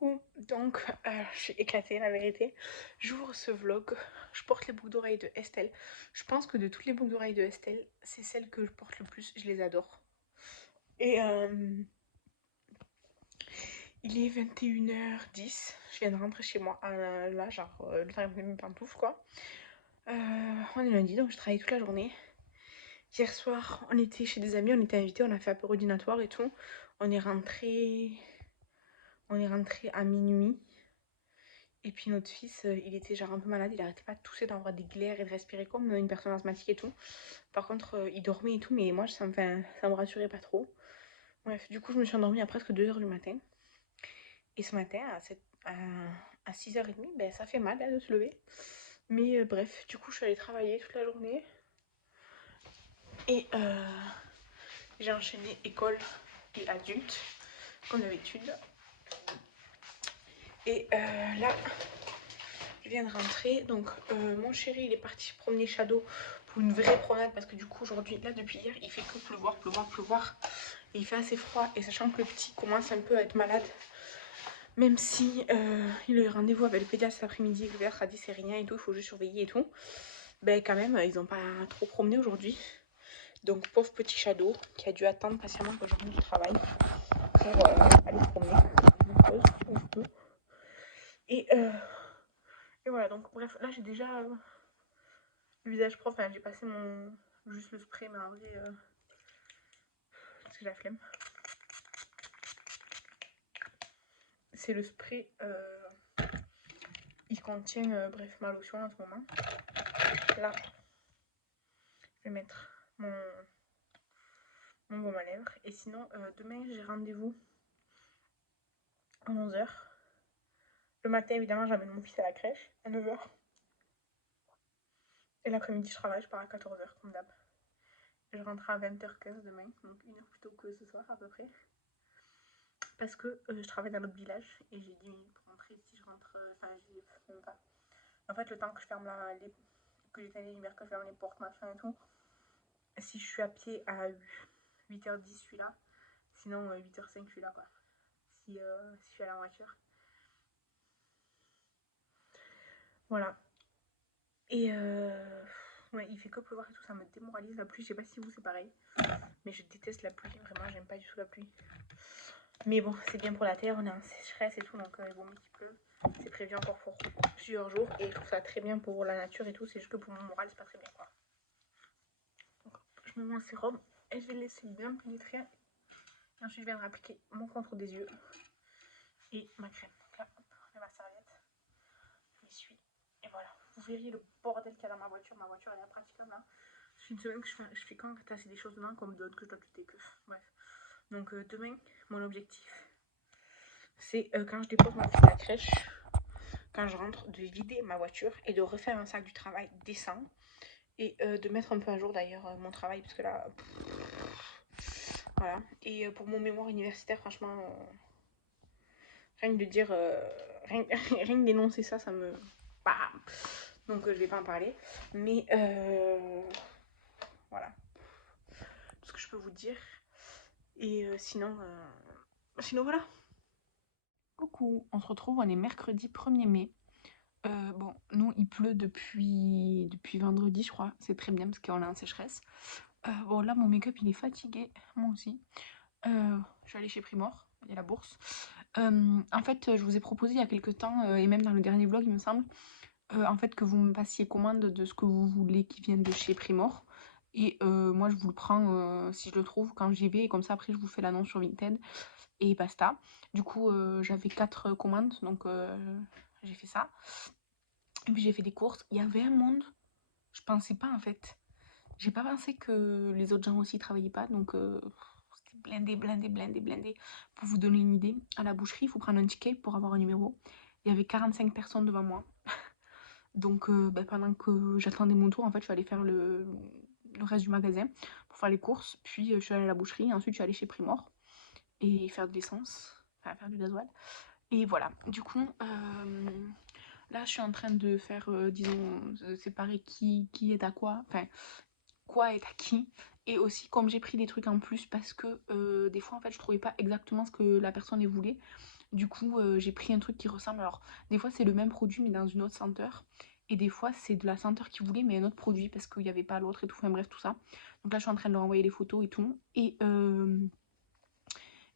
Coucou, donc je suis éclatée la vérité. J'ouvre ce vlog, je porte les boucles d'oreilles de Estelle. Je pense que de toutes les boucles d'oreilles de Estelle, c'est celle que je porte le plus, je les adore. Et il est 21h10, je viens de rentrer chez moi, là genre le temps de mes pantoufles quoi. On est lundi donc je travaille toute la journée. Hier soir on était chez des amis, on était invités, on a fait apéro dînatoire et tout. On est rentré à minuit. Et puis notre fils, il était genre un peu malade, il arrêtait pas de tousser, d'avoir des glaires et de respirer comme une personne asthmatique et tout. Par contre, il dormait et tout, mais moi, ça me rassurait pas trop. Bref, du coup, je me suis endormie à presque 2h du matin. Et ce matin, à 6h30, ben, ça fait mal de se lever. Mais bref, du coup, je suis allée travailler toute la journée. Et j'ai enchaîné école et adulte, comme d'habitude. Et là, je viens de rentrer, donc mon chéri il est parti promener Shadow pour une vraie promenade parce que du coup aujourd'hui, là depuis hier, il fait que pleuvoir, pleuvoir, pleuvoir et il fait assez froid et sachant que le petit commence un peu à être malade, même si il a eu rendez-vous avec le pédiatre cet après-midi et que le pédiatre a dit c'est rien et tout, il faut juste surveiller et tout, ben quand même ils ont pas trop promené aujourd'hui. Donc pauvre petit Shadow qui a dû attendre patiemment que je rentre du travail pour aller se promener. Je me pose où je peux. Et, voilà, donc bref, là j'ai déjà le visage propre, enfin, j'ai passé juste le spray, mais en vrai, parce que j'ai la flemme. C'est le spray, il contient, bref, ma lotion en ce moment. Là, je vais mettre mon baume à lèvres. Et sinon, demain, j'ai rendez-vous à 11h. Le matin, évidemment, j'amène mon fils à la crèche à 9h. Et l'après-midi, je travaille, je pars à 14h, comme d'hab. Je rentre à 20h15 demain, donc une heure plus tôt que ce soir à peu près. Parce que je travaille dans l'autre village et j'ai 10 minutes pour rentrer. Si je rentre, enfin, j'y même pas. En fait, le temps que je ferme que j'éteins les lumières, que je ferme les portes, machin et tout, si je suis à pied à 8h10, je suis là. Sinon, 8h05, je suis là, quoi. Si je suis à la voiture. Voilà. Et ouais, il fait que pleuvoir et tout, ça me démoralise. La pluie, je sais pas si vous, c'est pareil. Mais je déteste la pluie, vraiment, j'aime pas du tout la pluie. Mais bon, c'est bien pour la terre, on est en sécheresse et tout, donc il vaut mieux qu'il pleuve. C'est prévu encore pour plusieurs jours et je trouve ça très bien pour la nature et tout, c'est juste que pour mon moral, c'est pas très bien, quoi. Donc, je me mets un sérum et je vais le laisser bien pénétrer. Et ensuite, je viendrai appliquer mon contour des yeux et ma crème. Donc là, hop, ma serviette, je m'essuie. Et voilà, vous verriez le bordel qu'il y a dans ma voiture. Ma voiture, elle est impraticable. Hein. C'est une semaine que je fais quand tasser des choses dedans, comme d'autres que je dois tuer que. Bref. Donc demain, mon objectif, c'est quand je dépose mon fils à la crèche, quand je rentre, de vider ma voiture et de refaire un sac du travail décent. Et de mettre un peu à jour d'ailleurs mon travail, parce que là, voilà. Et pour mon mémoire universitaire, franchement, rien que de dire, rien, rien que d'énoncer ça, ça me... Bah, donc je vais pas en parler. Mais voilà, tout ce que je peux vous dire. Et sinon voilà. Coucou, on se retrouve, on est mercredi 1er mai. Bon, nous, il pleut depuis vendredi, je crois. C'est très bien parce qu'on est en sécheresse. Bon, là, mon make-up, il est fatigué. Moi aussi. Je suis allée chez Primor. Il y a la bourse. En fait, je vous ai proposé il y a quelques temps, et même dans le dernier vlog, il me semble, en fait, que vous me passiez commande de ce que vous voulez qui vienne de chez Primor. Et moi, je vous le prends si je le trouve quand j'y vais. Et comme ça, après, je vous fais l'annonce sur Vinted. Et basta. Du coup, j'avais 4 commandes. Donc, j'ai fait ça. Et puis, j'ai fait des courses. Il y avait un monde. Je pensais pas, en fait. J'ai pas pensé que les autres gens aussi travaillaient pas. Donc, c'était blindé, blindé, blindé, blindé. Pour vous donner une idée, à la boucherie, il faut prendre un ticket pour avoir un numéro. Il y avait 45 personnes devant moi. Donc, pendant que j'attendais mon tour, en fait, je suis allée faire le reste du magasin pour faire les courses. Puis, je suis allée à la boucherie. Et ensuite, je suis allée chez Primor et faire de l'essence, enfin, faire du gasoil. Et voilà. Du coup, là, je suis en train de faire, disons, séparer qui est à quoi. Enfin, quoi est à qui. Et aussi, comme j'ai pris des trucs en plus parce que des fois, en fait, je trouvais pas exactement ce que la personne voulait. Du coup, j'ai pris un truc qui ressemble. Alors, des fois, c'est le même produit, mais dans une autre senteur. Et des fois, c'est de la senteur qu'ils voulaient, mais un autre produit, parce qu'il n'y avait pas l'autre et tout. Enfin bref, tout ça. Donc là, je suis en train de leur envoyer les photos et tout. Et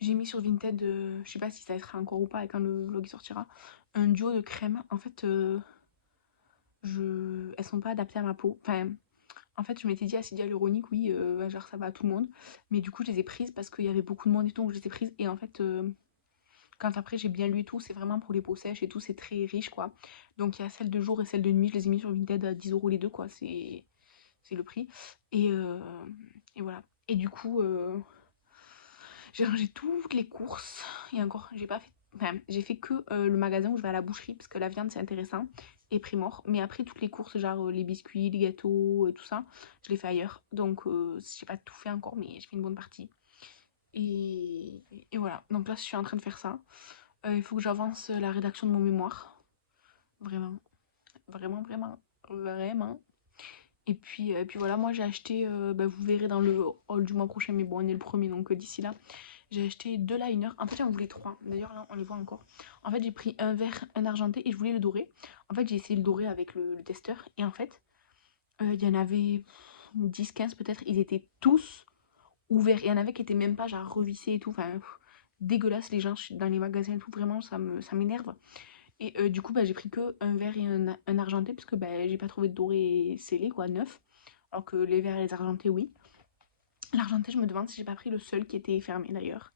j'ai mis sur Vinted, je sais pas si ça sera encore ou pas, et quand le vlog sortira, un duo de crèmes. En fait, elles sont pas adaptées à ma peau. Enfin, en fait, je m'étais dit acide hyaluronique, oui, genre ça va à tout le monde. Mais du coup, je les ai prises parce qu'il y avait beaucoup de monde et tout, donc je les ai prises. Et en fait, quand après j'ai bien lu et tout, c'est vraiment pour les peaux sèches et tout, c'est très riche quoi. Donc il y a celle de jour et celle de nuit, je les ai mis sur Vinted à 10 € les deux quoi, c'est le prix. Et, euh, et voilà. Et du coup, j'ai rangé toutes les courses. Et encore, j'ai pas fait. Enfin, j'ai fait que le magasin où je vais à la boucherie, parce que la viande c'est intéressant, et Primor. Mais après, toutes les courses, genre les biscuits, les gâteaux, tout ça, je les fais ailleurs. Donc, j'ai pas tout fait encore, mais j'ai fait une bonne partie. Et voilà. Donc là, je suis en train de faire ça. Il faut que j'avance la rédaction de mon mémoire. Vraiment. Vraiment, vraiment. Vraiment. Et puis voilà, moi j'ai acheté, vous verrez dans le haul du mois prochain, mais bon, on est le premier, donc d'ici là, j'ai acheté 2 liners. En fait, j'en voulais 3. D'ailleurs, là, on les voit encore. En fait, j'ai pris un vert, un argenté et je voulais le doré. En fait, j'ai essayé le doré avec le testeur. Et en fait, il y en avait 10 15 peut-être. Ils étaient tous ouverts. Et il y en avait qui étaient même pas genre revissés et tout. Enfin, dégueulasse les gens dans les magasins et tout. Vraiment, ça m'énerve. Et du coup, j'ai pris que un vert et un argenté. Parce que j'ai pas trouvé de doré scellé, quoi, neuf. Alors que les verts et les argentés, oui. L'argenté, je me demande si j'ai pas pris le seul qui était fermé d'ailleurs.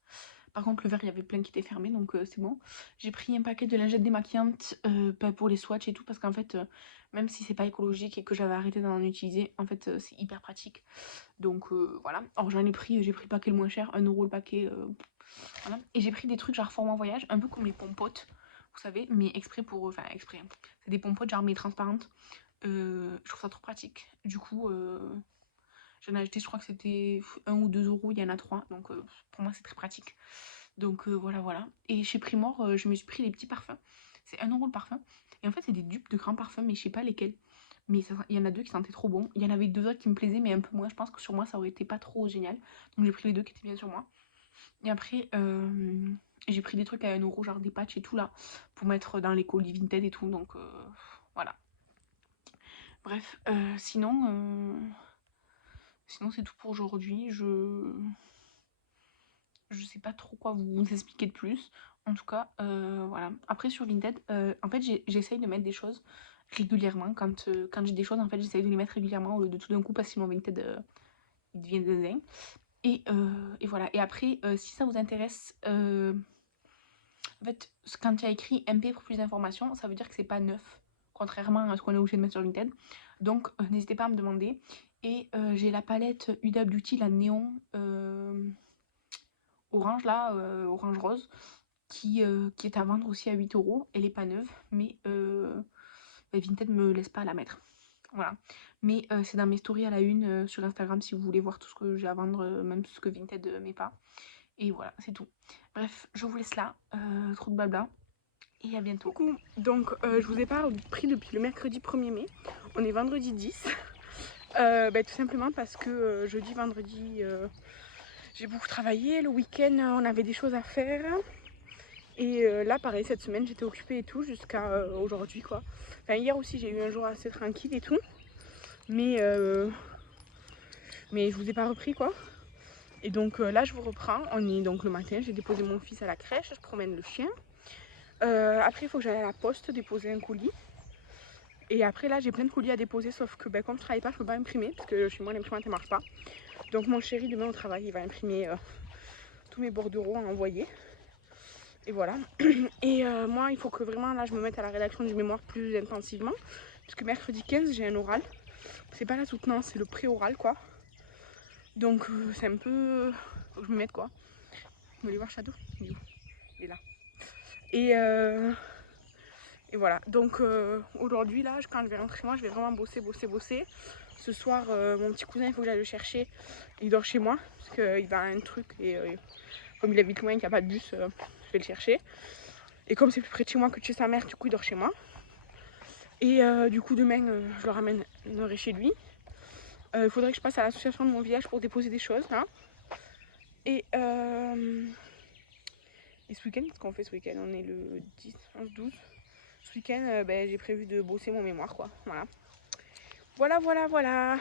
Par contre, le verre, il y avait plein qui étaient fermés, donc c'est bon. J'ai pris un paquet de lingettes démaquillantes pour les swatchs et tout, parce qu'en fait, même si c'est pas écologique et que j'avais arrêté d'en utiliser, en fait, c'est hyper pratique. Donc voilà. Alors j'ai pris le paquet le moins cher, 1 € le paquet. Voilà. Et j'ai pris des trucs genre format voyage, un peu comme les pompotes, vous savez, mais exprès pour. Enfin, exprès. C'est des pompotes genre mais transparentes. Je trouve ça trop pratique. Du coup, j'en ai acheté, je crois que c'était 1 ou 2 €, il y en a 3, donc pour moi c'est très pratique. Donc voilà, voilà. Et chez Primor, je me suis pris des petits parfums. C'est 1 € le parfum. Et en fait, c'est des dupes de grands parfums, mais je sais pas lesquels. Mais il y en a 2 qui sentaient trop bon. Il y en avait 2 autres qui me plaisaient, mais un peu moins. Je pense que sur moi, ça aurait été pas trop génial. Donc j'ai pris les 2 qui étaient bien sur moi. Et après, j'ai pris des trucs à 1 €, genre des patchs et tout là, pour mettre dans les colis Vinted et tout. Donc voilà. Bref, sinon c'est tout pour aujourd'hui. Je sais pas trop quoi vous expliquer de plus. En tout cas, voilà. Après sur Vinted, en fait j'essaye de mettre des choses régulièrement. Quand j'ai des choses, en fait j'essaye de les mettre régulièrement au lieu de tout d'un coup parce que sinon Vinted il devient zinzin. Et voilà. Et après, si ça vous intéresse, en fait quand il y a écrit MP pour plus d'informations, ça veut dire que c'est pas neuf. Contrairement à ce qu'on est obligé de mettre sur Vinted. Donc n'hésitez pas à me demander. Et j'ai la palette Huda Beauty, la néon orange là, orange rose, qui est à vendre aussi à 8 €. Elle est pas neuve, mais Vinted me laisse pas la mettre. Voilà. Mais c'est dans mes stories à la une sur Instagram si vous voulez voir tout ce que j'ai à vendre, même ce que Vinted met pas. Et voilà, c'est tout. Bref, je vous laisse là. Trop de blabla. Et à bientôt. Coucou. Donc, je vous ai pas pris depuis le mercredi 1er mai. On est vendredi 10. Tout simplement parce que jeudi, vendredi, j'ai beaucoup travaillé. Le week-end, on avait des choses à faire. Et là, pareil, cette semaine, j'étais occupée et tout jusqu'à aujourd'hui, quoi. Enfin, hier aussi, j'ai eu un jour assez tranquille et tout. Mais je vous ai pas repris, quoi. Et donc là, je vous reprends. On est donc le matin, j'ai déposé mon fils à la crèche, je promène le chien. Après, il faut que j'aille à la poste déposer un colis. Et après, là, j'ai plein de colis à déposer, sauf que comme je travaille pas, je peux pas imprimer, parce que chez moi, l'imprimante, elle marche pas. Donc mon chéri, demain au travail, il va imprimer tous mes bordereaux à envoyer. Et voilà. Et moi, il faut que vraiment, là, je me mette à la rédaction du mémoire plus intensivement. Puisque mercredi 15, j'ai un oral. C'est pas la soutenance, c'est le pré-oral, quoi. Donc, c'est un peu... Faut que je me mette, quoi. Vous voulez voir Shadow? Il est où? Il est là. Et voilà. Donc, aujourd'hui, là, quand je vais rentrer chez moi, je vais vraiment bosser. Ce soir, mon petit cousin, il faut que j'aille le chercher. Il dort chez moi, parce qu'il va à un truc. Et comme il habite loin, qu'il n'y a pas de bus, je vais le chercher. Et comme c'est plus près de chez moi que de chez sa mère, du coup il dort chez moi. Et du coup demain je le ramènerai chez lui. Il faudrait que je passe à l'association de mon village pour déposer des choses là. Et Et ce week-end, qu'est-ce qu'on fait ce week-end? On est le 10, 11, 12. Ce week-end, j'ai prévu de bosser mon mémoire, quoi. Voilà. Voilà.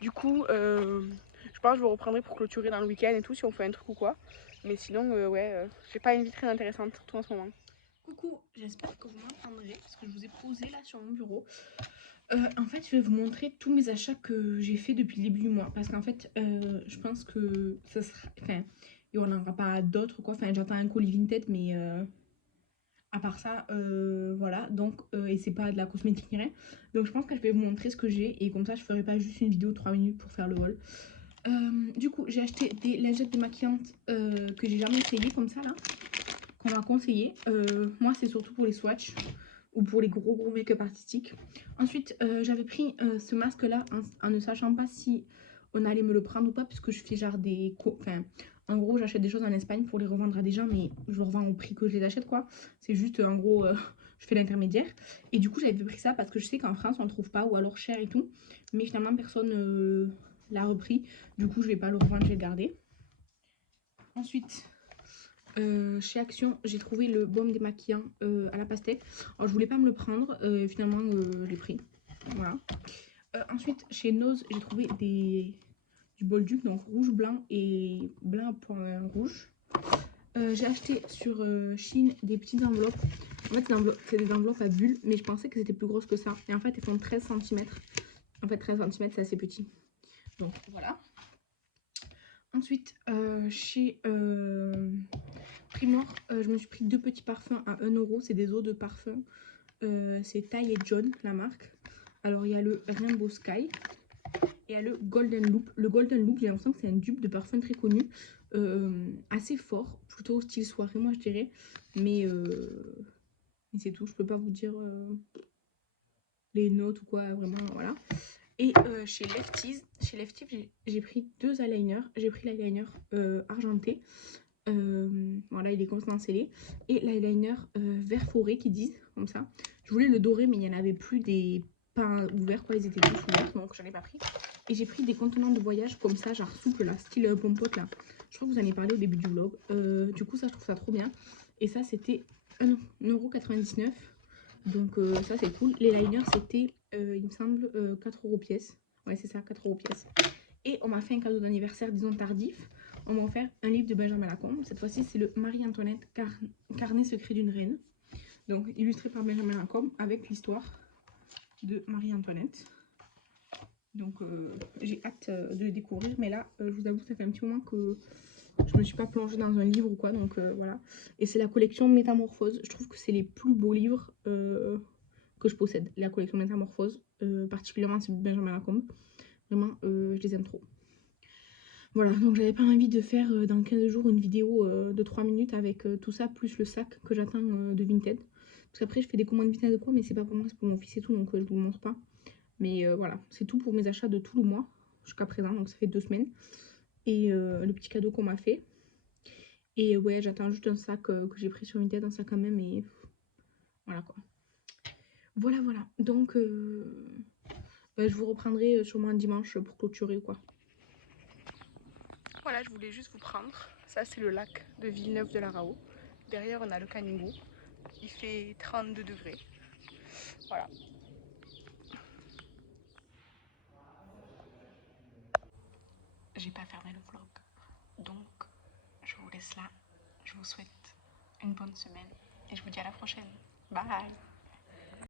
Du coup, je pense que je vous reprendrai pour clôturer dans le week-end et tout, si on fait un truc ou quoi. Mais sinon, j'ai pas une vie très intéressante, surtout en ce moment. Coucou, j'espère que vous m'entendrez, parce que je vous ai posé là sur mon bureau. En fait, je vais vous montrer tous mes achats que j'ai fait depuis le début du mois. Parce qu'en fait, je pense que ça sera... Enfin, il n'y en aura pas d'autres, quoi. Enfin, j'attends un colis Vinted, mais... à part ça, voilà, donc, et c'est pas de la cosmétique ni rien. Donc je pense que je vais vous montrer ce que j'ai et comme ça je ferai pas juste une vidéo de 3 minutes pour faire le haul. Du coup, j'ai acheté des lingettes démaquillantes que j'ai jamais essayé comme ça là, qu'on m'a conseillé. Moi c'est surtout pour les swatchs ou pour les gros make-up artistiques. Ensuite, j'avais pris ce masque là en ne sachant pas si on allait me le prendre ou pas, puisque je fais genre des... Enfin, en gros, j'achète des choses en Espagne pour les revendre à des gens, mais je le revends au prix que je les achète, quoi. C'est juste, en gros, je fais l'intermédiaire. Et du coup, j'avais pris ça parce que je sais qu'en France, on ne trouve pas, ou alors cher et tout. Mais finalement, personne l'a repris. Du coup, je vais pas le revendre, je vais le garder. Ensuite, chez Action, j'ai trouvé le baume démaquillant à la pastèque. Alors, je voulais pas me le prendre, finalement, je l'ai pris. Voilà. Ensuite, chez Nose, j'ai trouvé du Bolduc, donc rouge, blanc et blanc point rouge. J'ai acheté sur Shein des petites enveloppes. En fait, c'est des enveloppes à bulles, mais je pensais que c'était plus grosse que ça. Et en fait, elles font 13 cm. En fait, 13 cm, c'est assez petit. Donc, voilà. Ensuite, chez Primor, je me suis pris 2 petits parfums à 1 €. C'est des eaux de parfum. C'est Ty et John, la marque. Alors, il y a le Rainbow Sky et il y a le Golden Loop. Le Golden Loop, j'ai l'impression que c'est un dupe de parfum très connu. Assez fort, plutôt style soirée, moi, je dirais. Mais c'est tout. Je peux pas vous dire les notes ou quoi, vraiment, voilà. Et chez Lefties, j'ai pris 2 eyeliners. J'ai pris l'eyeliner argenté. Voilà, il est constant scellé. Et l'eyeliner vert forêt qui disent comme ça. Je voulais le doré, mais il n'y en avait plus des pas ouverts, quoi. Ils étaient tous ouverts, donc j'en ai pas pris. Et j'ai pris des contenants de voyage comme ça, genre souple là, style pompote là. Je crois que vous en avez parlé au début du vlog. Du coup, ça, je trouve ça trop bien. Et ça, c'était 1,99 €. Donc ça, c'est cool. Les liners, c'était, il me semble, 4 € pièce. Ouais, c'est ça, 4 € pièce. Et on m'a fait un cadeau d'anniversaire, disons tardif. On m'a offert un livre de Benjamin Lacombe. Cette fois-ci, c'est le Marie-Antoinette, carnet secret d'une reine. Donc, illustré par Benjamin Lacombe avec l'histoire de Marie-Antoinette. Donc, j'ai hâte de le découvrir. Mais là, je vous avoue, ça fait un petit moment que je me suis pas plongée dans un livre ou quoi. Donc, voilà. Et c'est la collection Métamorphose. Je trouve que c'est les plus beaux livres que je possède. La collection Métamorphose, particulièrement celui de Benjamin Lacombe. Vraiment, je les aime trop. Voilà, donc j'avais pas envie de faire dans 15 jours une vidéo de 3 minutes avec tout ça, plus le sac que j'attends de Vinted. Parce qu'après, je fais des commandes Vinted quoi, mais c'est pas pour moi, c'est pour mon fils et tout, donc je vous montre pas. Mais voilà, c'est tout pour mes achats de tout le mois, jusqu'à présent, donc ça fait 2 semaines. Et le petit cadeau qu'on m'a fait. Et ouais, j'attends juste un sac que j'ai pris sur Vinted, un sac à même, et voilà quoi. Voilà, donc je vous reprendrai sûrement un dimanche pour clôturer ou quoi. Voilà, je voulais juste vous prendre. Ça, c'est le lac de Villeneuve-de-la-Raho. Derrière, on a le Canigou. Il fait 32 degrés. Voilà. J'ai pas fermé le vlog. Donc, je vous laisse là. Je vous souhaite une bonne semaine. Et je vous dis à la prochaine. Bye!